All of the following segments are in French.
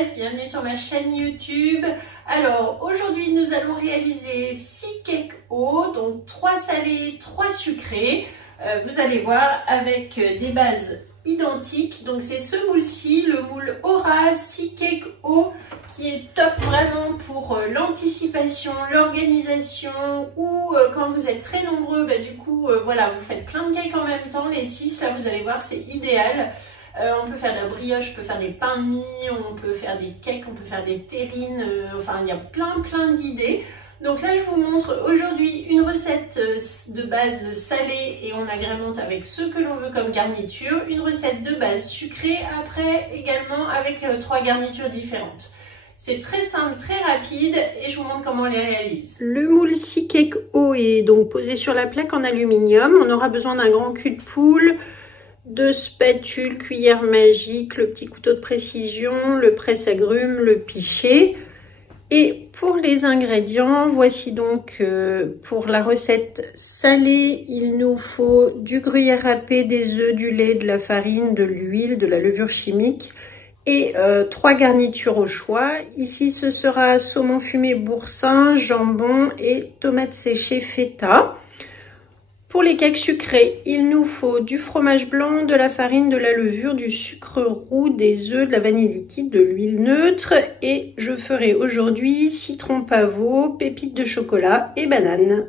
Steph, bienvenue sur ma chaîne YouTube. Alors aujourd'hui nous allons réaliser 6 cakes hauts, donc 3 salés, 3 sucrés. Vous allez voir avec des bases identiques. Donc c'est ce moule-ci, le moule Aura 6 cakes hauts, qui est top vraiment pour l'anticipation, l'organisation ou quand vous êtes très nombreux, du coup voilà, vous faites plein de cakes en même temps. Les 6 là, vous allez voir, c'est idéal. On peut faire de la brioche, on peut faire des pains de mie, on peut faire des cakes, on peut faire des terrines, enfin il y a plein d'idées. Donc là je vous montre aujourd'hui une recette de base salée et on agrémente avec ce que l'on veut comme garniture. Une recette de base sucrée après également avec 3 garnitures différentes. C'est très simple, très rapide et je vous montre comment on les réalise. Le moule 6 cakes haut est donc posé sur la plaque en aluminium. On aura besoin d'un grand cul de poule, 2 spatules, cuillère magique, le petit couteau de précision, le presse-agrumes, le pichet. Et pour les ingrédients, voici donc pour la recette salée, il nous faut du gruyère râpé, des œufs, du lait, de la farine, de l'huile, de la levure chimique et 3 garnitures au choix. Ici, ce sera saumon fumé boursin, jambon et tomates séchées feta. Pour les cakes sucrés, il nous faut du fromage blanc, de la farine, de la levure, du sucre roux, des œufs, de la vanille liquide, de l'huile neutre. Et je ferai aujourd'hui citron pavot, pépites de chocolat et banane.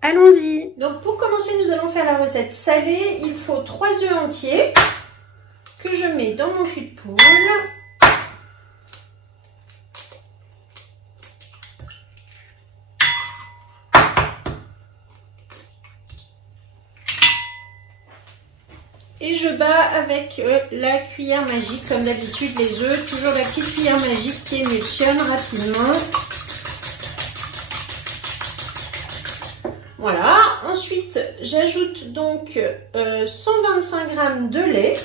Allons-y! Donc pour commencer, nous allons faire la recette salée. Il faut 3 œufs entiers que je mets dans mon cul de poule. Et je bats avec la cuillère magique, comme d'habitude les œufs, toujours la petite cuillère magique qui émulsionne rapidement. Voilà, ensuite j'ajoute donc 125 g de lait.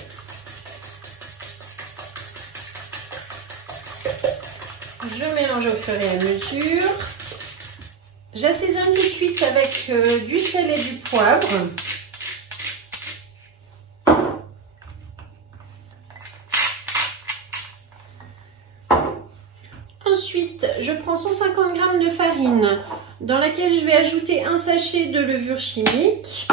Je mélange au fur et à mesure. J'assaisonne tout de suite avec du sel et du poivre. Ensuite, je prends 150 g de farine dans laquelle je vais ajouter un sachet de levure chimique.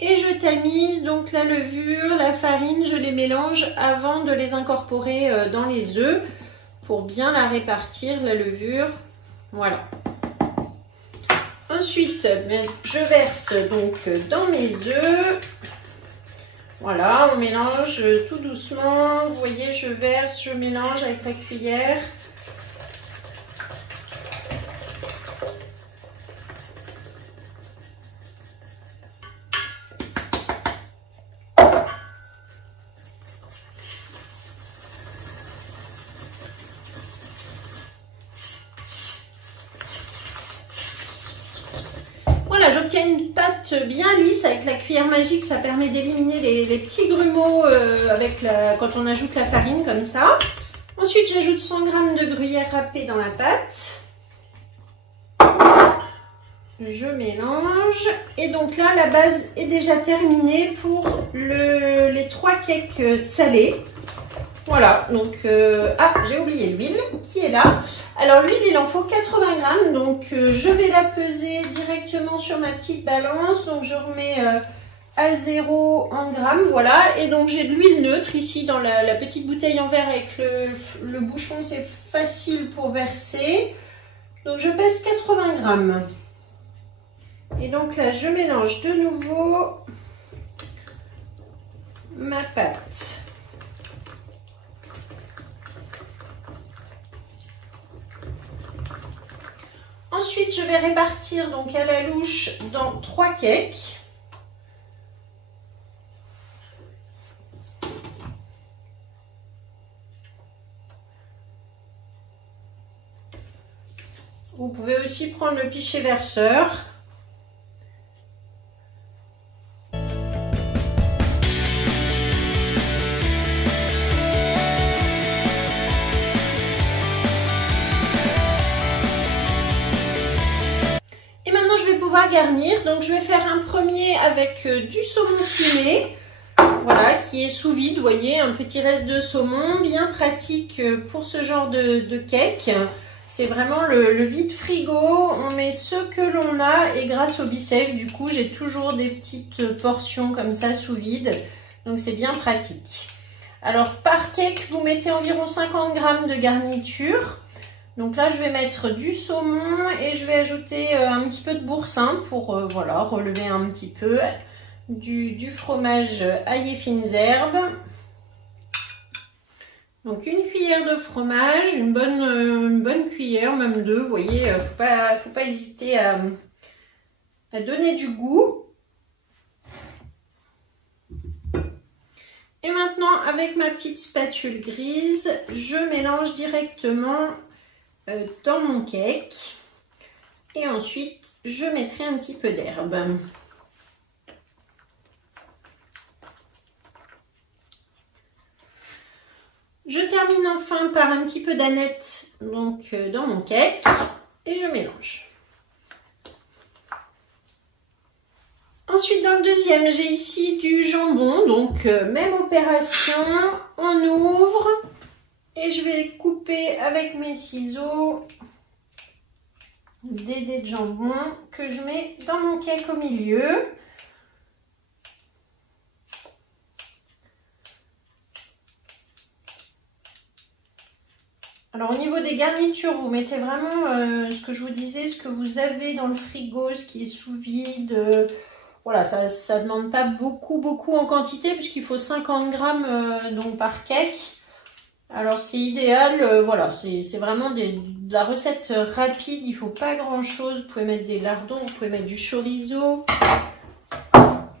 Et je tamise donc la levure, la farine, je les mélange avant de les incorporer dans les œufs pour bien la répartir, la levure. Voilà. Ensuite, je verse donc dans mes œufs. Voilà, on mélange tout doucement. Vous voyez, je verse, je mélange avec la cuillère. Voilà, j'obtiens une pâte bien lisse avec la cuillère magique, ça permet d'éliminer les petits grumeaux quand on ajoute la farine comme ça. Ensuite, j'ajoute 100 g de gruyère râpée dans la pâte. Je mélange. Et donc là, la base est déjà terminée pour les 3 cakes salés. Voilà, donc, j'ai oublié l'huile qui est là. Alors l'huile, il en faut 80 g, donc je vais la peser directement sur ma petite balance. Donc je remets à 0 en grammes, voilà. Et donc j'ai de l'huile neutre ici dans la petite bouteille en verre avec le bouchon, c'est facile pour verser. Donc je pèse 80 g. Et donc là, je mélange de nouveau ma pâte. Ensuite, je vais répartir donc à la louche dans 3 cakes. Vous pouvez aussi prendre le pichet verseur. Garnir, donc je vais faire un premier avec du saumon fumé. voilà, qui est sous vide. Vous voyez, un petit reste de saumon, bien pratique pour ce genre de cake. C'est vraiment le vide frigo, on met ce que l'on a et grâce au BeSafe, du coup, j'ai toujours des petites portions comme ça sous vide. Donc, c'est bien pratique. Alors, par cake, vous mettez environ 50 g de garniture. Donc là, je vais mettre du saumon et je vais ajouter un petit peu de boursin pour voilà, relever un petit peu. Du fromage ail et fines herbes. Donc une cuillère de fromage, une bonne cuillère, même deux, vous voyez, faut pas hésiter à donner du goût. Et maintenant, avec ma petite spatule grise, je mélange directement dans mon cake. Et ensuite, je mettrai un petit peu d'herbe. Je termine enfin par un petit peu d'aneth donc dans mon cake et je mélange. Ensuite, dans le deuxième, j'ai ici du jambon, donc même opération, on ouvre et je vais couper avec mes ciseaux des dés de jambon que je mets dans mon cake au milieu. Alors au niveau des garnitures, vous mettez vraiment ce que je vous disais, ce que vous avez dans le frigo, ce qui est sous vide. Voilà, ça ne demande pas beaucoup en quantité puisqu'il faut 50 g donc par cake. Alors c'est idéal, voilà, c'est vraiment de la recette rapide, il ne faut pas grand chose. Vous pouvez mettre des lardons, vous pouvez mettre du chorizo.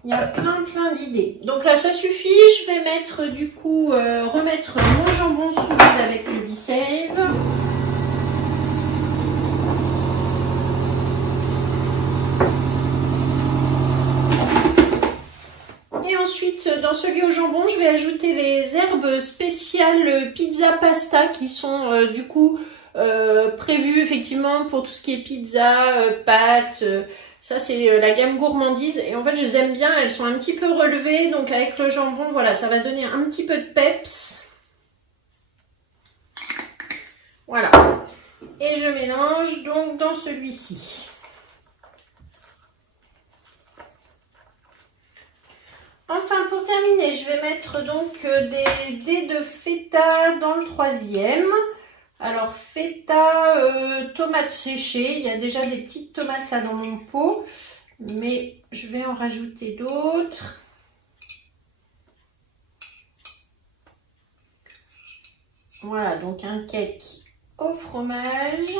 Il y a plein d'idées. Donc là, ça suffit. Je vais mettre du coup, remettre mon jambon sous vide avec le BeSafe. Et ensuite, dans celui au jambon, je vais ajouter les herbes spéciales pizza pasta qui sont du coup prévues effectivement pour tout ce qui est pizza, pâtes. Ça, c'est la gamme gourmandise. Et en fait, je les aime bien. Elles sont un petit peu relevées. Donc, avec le jambon, voilà, ça va donner un petit peu de peps. Voilà. Et je mélange donc dans celui-ci. Enfin, pour terminer, je vais mettre donc des dés de feta dans le troisième. Alors, feta, tomates séchées. Il y a déjà des petites tomates là dans mon pot. Mais je vais en rajouter d'autres. Voilà, donc un cake au fromage.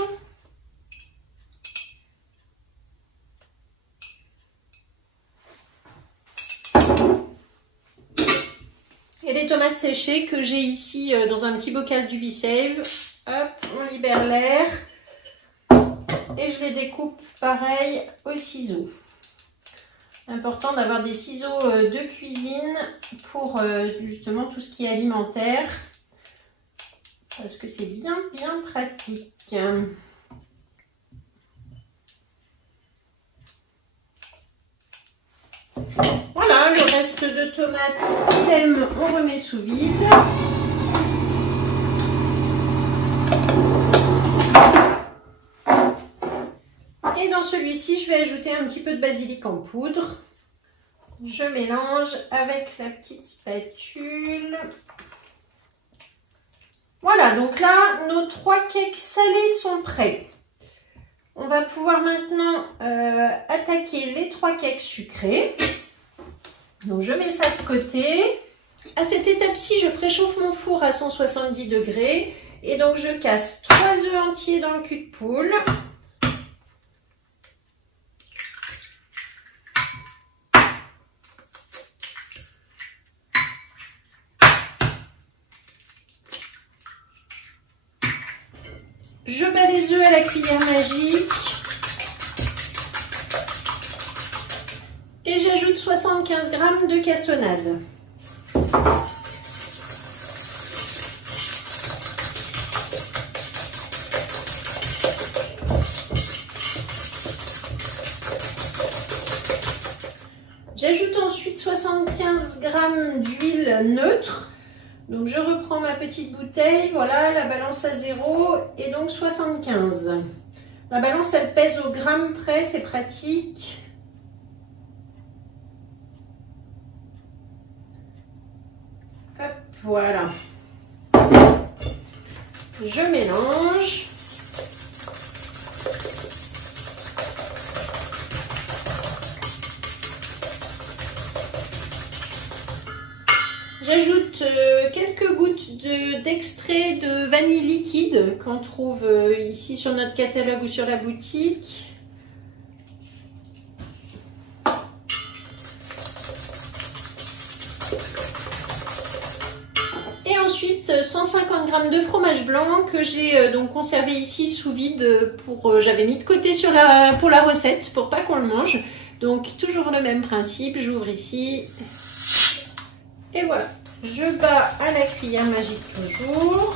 Et les tomates séchées que j'ai ici dans un petit bocal du BeSafe. Hop, on libère l'air et je les découpe pareil au ciseau. Important d'avoir des ciseaux de cuisine pour justement tout ce qui est alimentaire parce que c'est bien pratique. Voilà, le reste de tomates, idem, on remet sous vide. Et dans celui-ci, je vais ajouter un petit peu de basilic en poudre. Je mélange avec la petite spatule. Voilà, donc là, nos 3 cakes salés sont prêts. On va pouvoir maintenant attaquer les 3 cakes sucrés. Donc, je mets ça de côté. À cette étape-ci, je préchauffe mon four à 170 degrés. Et donc, je casse 3 œufs entiers dans le cul de poule. Je bats les œufs à la cuillère magique. Et j'ajoute 75 g de cassonade. J'ajoute ensuite 75 g d'huile neutre. Donc je reprends ma petite bouteille, voilà, la balance à 0 et donc 75. La balance elle pèse au gramme près, c'est pratique. Hop, voilà. Je mélange. J'ajoute quelques gouttes d'extrait de vanille liquide qu'on trouve ici sur notre catalogue ou sur la boutique. Et ensuite 150 g de fromage blanc que j'ai donc conservé ici sous vide j'avais mis de côté pour la recette pour pas qu'on le mange. Donc toujours le même principe, j'ouvre ici. Et voilà, je bats à la cuillère magique toujours.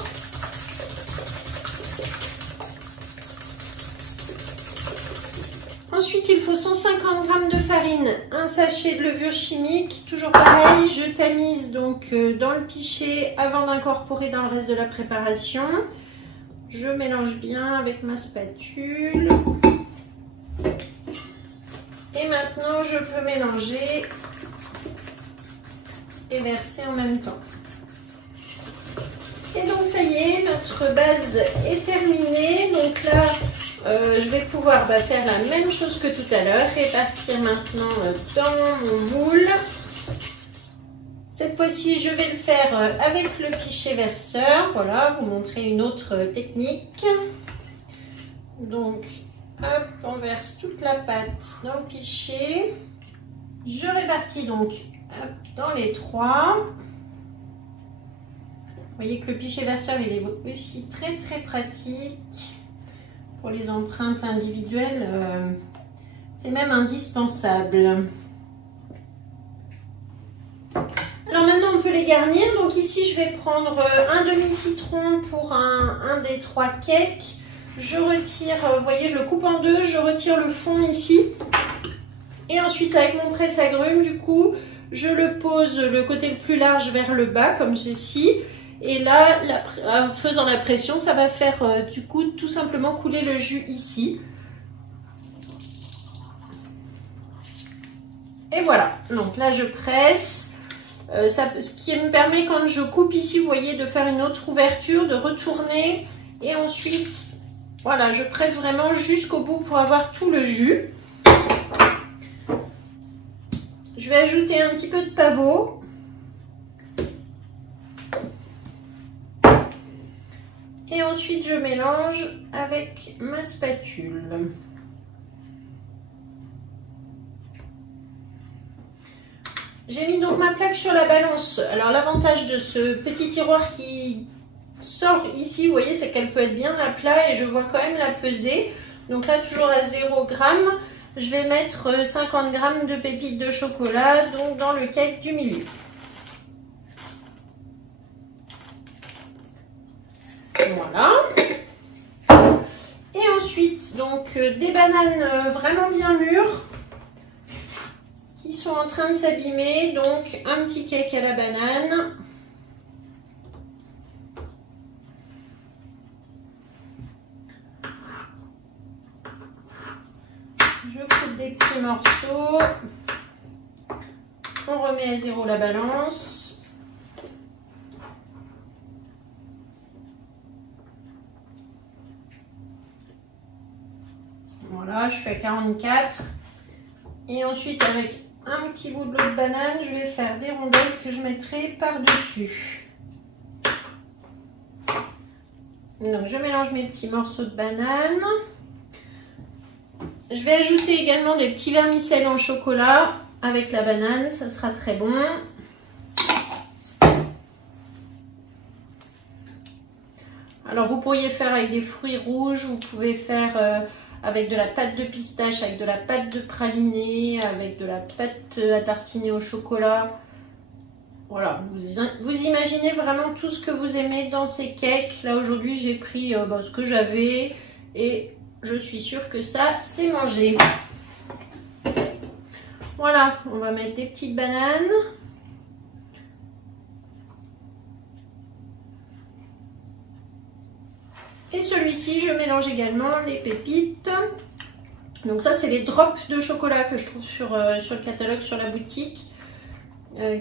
Ensuite, il faut 150 g de farine, un sachet de levure chimique. Toujours pareil, je tamise donc dans le pichet avant d'incorporer dans le reste de la préparation. Je mélange bien avec ma spatule. Et maintenant, je peux mélanger et verser en même temps. Et donc ça y est, notre base est terminée. Donc là, je vais pouvoir faire la même chose que tout à l'heure, répartir maintenant dans mon moule. Cette fois-ci, je vais le faire avec le pichet verseur. Voilà, vous montrer une autre technique. Donc, hop, on verse toute la pâte dans le pichet. Je répartis donc dans les trois. Vous voyez que le pichet verseur il est aussi très très pratique pour les empreintes individuelles, c'est même indispensable. Alors maintenant on peut les garnir. Donc ici je vais prendre un demi-citron pour un des trois cakes. Je retire, vous voyez, je le coupe en deux, je retire le fond ici. Et ensuite avec mon presse-agrumes, du coup, je le pose le côté le plus large vers le bas, comme ceci. Et là, en faisant la pression, ça va faire du coup tout simplement couler le jus ici. Et voilà, donc là je presse. Ce qui me permet quand je coupe ici, vous voyez, de faire une autre ouverture, de retourner. Et ensuite, voilà, je presse vraiment jusqu'au bout pour avoir tout le jus. Je vais ajouter un petit peu de pavot. Et ensuite, je mélange avec ma spatule. J'ai mis donc ma plaque sur la balance. Alors, l'avantage de ce petit tiroir qui sort ici, vous voyez, c'est qu'elle peut être bien à plat et je vois quand même la peser. Donc là, toujours à 0 g. Je vais mettre 50 g de pépites de chocolat donc dans le cake du milieu. Voilà. Et ensuite, donc des bananes vraiment bien mûres qui sont en train de s'abîmer. Donc un petit cake à la banane. Je coupe des petits morceaux. On remet à 0 la balance. Voilà, je suis à 44. Et ensuite, avec un petit bout de l'eau de banane, je vais faire des rondelles que je mettrai par-dessus. Donc, je mélange mes petits morceaux de banane. Je vais ajouter également des petits vermicelles en chocolat avec la banane, ça sera très bon. Alors vous pourriez faire avec des fruits rouges, vous pouvez faire avec de la pâte de pistache, avec de la pâte de praliné, avec de la pâte à tartiner au chocolat. Voilà, vous imaginez vraiment tout ce que vous aimez dans ces cakes. Là aujourd'hui j'ai pris ce que j'avais et je suis sûre que ça c'est mangé. Voilà, on va mettre des petites bananes. Et celui-ci, je mélange également les pépites. Donc ça, c'est les drops de chocolat que je trouve sur le catalogue, sur la boutique,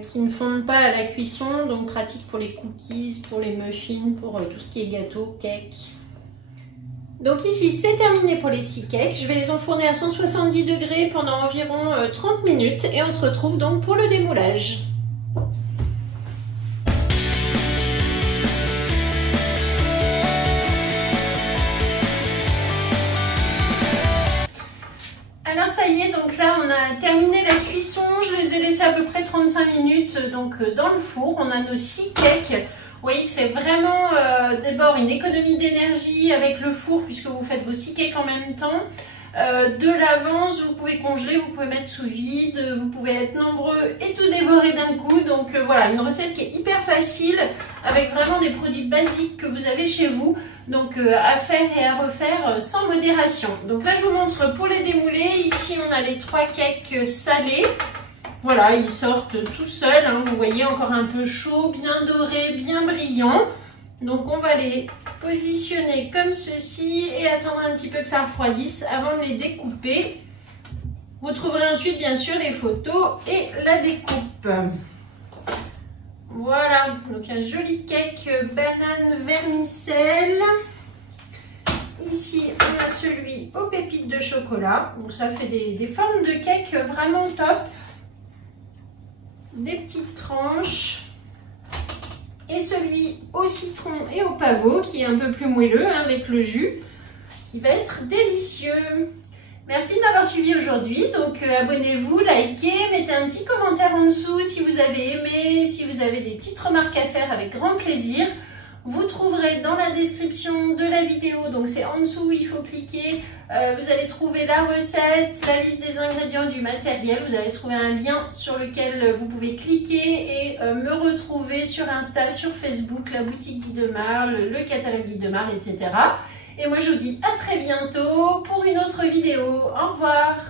qui ne fondent pas à la cuisson, donc pratique pour les cookies, pour les muffins, pour tout ce qui est gâteau, cake. Donc ici, c'est terminé pour les 6 cakes. Je vais les enfourner à 170 degrés pendant environ 30 minutes et on se retrouve donc pour le démoulage. Alors ça y est, donc là on a terminé la cuisson, je les ai laissés à peu près 35 minutes donc dans le four. On a nos 6 cakes. Vous voyez que c'est vraiment d'abord une économie d'énergie avec le four puisque vous faites vos 6 cakes en même temps. De l'avance, vous pouvez congeler, vous pouvez mettre sous vide, vous pouvez être nombreux et tout dévorer d'un coup. Donc voilà, une recette qui est hyper facile avec vraiment des produits basiques que vous avez chez vous. Donc à faire et à refaire sans modération. Donc là je vous montre pour les démouler. Ici on a les 3 cakes salés. Voilà, ils sortent tout seuls, hein. Vous voyez, encore un peu chaud, bien doré, bien brillant. Donc on va les positionner comme ceci et attendre un petit peu que ça refroidisse avant de les découper. Vous trouverez ensuite bien sûr les photos et la découpe. Voilà, donc un joli cake banane vermicelle. Ici on a celui aux pépites de chocolat. Donc ça fait des formes de cake vraiment top. Des petites tranches. Et celui au citron et au pavot qui est un peu plus moelleux hein, avec le jus, qui va être délicieux. Merci de m'avoir suivi aujourd'hui. Donc abonnez-vous, likez, mettez un petit commentaire en dessous si vous avez aimé, si vous avez des petites remarques à faire, avec grand plaisir. Vous trouverez dans la description de la vidéo, donc c'est en dessous où il faut cliquer, vous allez trouver la recette, la liste des ingrédients, du matériel. Vous allez trouver un lien sur lequel vous pouvez cliquer et me retrouver sur Insta, sur Facebook, la boutique Guy de Marle, le catalogue Guy de Marle, etc. Et moi je vous dis à très bientôt pour une autre vidéo. Au revoir.